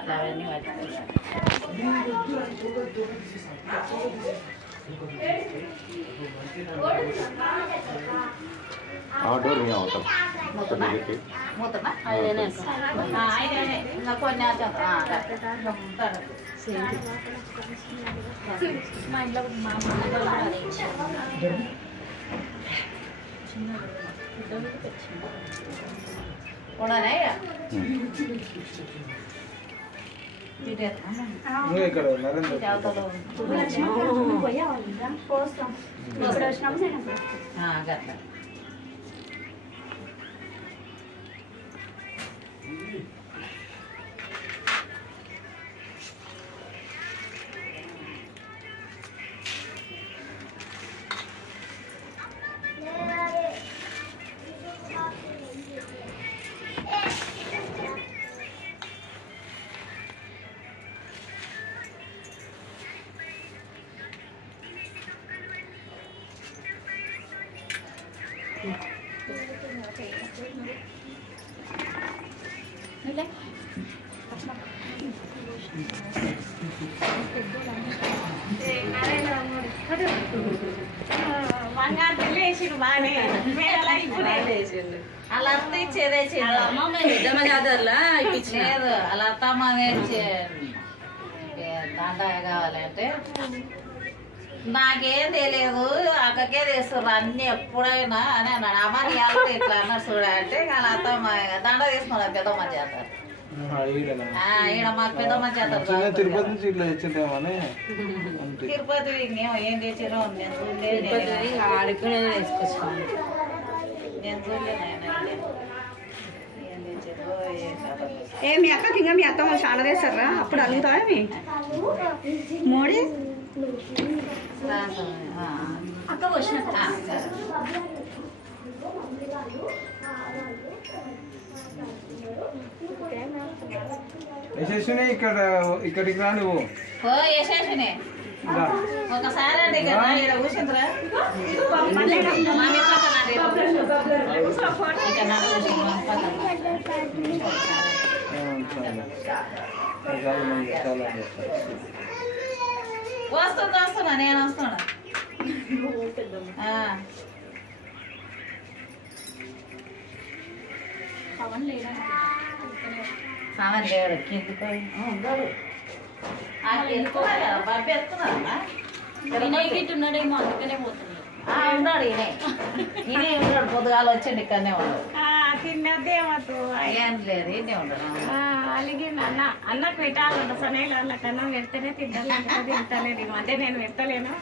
అట్లా అవన్నీ పట్టుకోవాలి. డోర్ మీ అవుతాం మూతమా ఐదేనే ఇంకా కొన్ని మా ఇంట్లో మా ఉండనే గట్లా అలా అత్త ఇచ్చేదే ఇప్పించలేదు అలా అత్తమ్మ దండ కావాలంటే నాకేం తెలియదు అక్కకే తెస్తారు అన్ని ఎప్పుడైనా అని అన్నాడు. అమ్మ నీ వాళ్ళు ఇట్లా అన్నారు చూడ అంటే అలా అత్తమ్మ దండ తీసుకున్నారు పెద్దమ్మ చేస్తారు. ఈడ మాకు పెద్దమ్మ చేస్తారు. తిరుపతి ఏం తెచ్చారో నేను ఏ మీ అక్కకి ఇంకా మీ అత్త వాళ్ళు చాలా చేస్తారా? అప్పుడు అడుగుతావా మీ మోడీ అక్క వచ్చిన ఇక్కడ ఇక్కడికి రా నువ్వు యశస్విని ఒకసారి అంటే ఇక్కడ కూర్చుందిరా వస్తున్నా నేను వస్తున్నా. పవన్ లేడు కిందిపోయి ఉన్నాడేమో అందుకనే పోతున్నాడు. ఉన్నాడు ఈయనే ఉన్నాడు పొద్దుగాల వచ్చండి ఇక్కడనే ఉన్నాడు. తిన్నదేమో ఏం లేదు ఈయనే ఉన్నాడు. అలాగే అన్నకు పెట్టాలంట సనేలు అన్నకు అన్నం పెడితేనే తింటలేదు తింటలేదు. అదే నేను పెట్టలేను.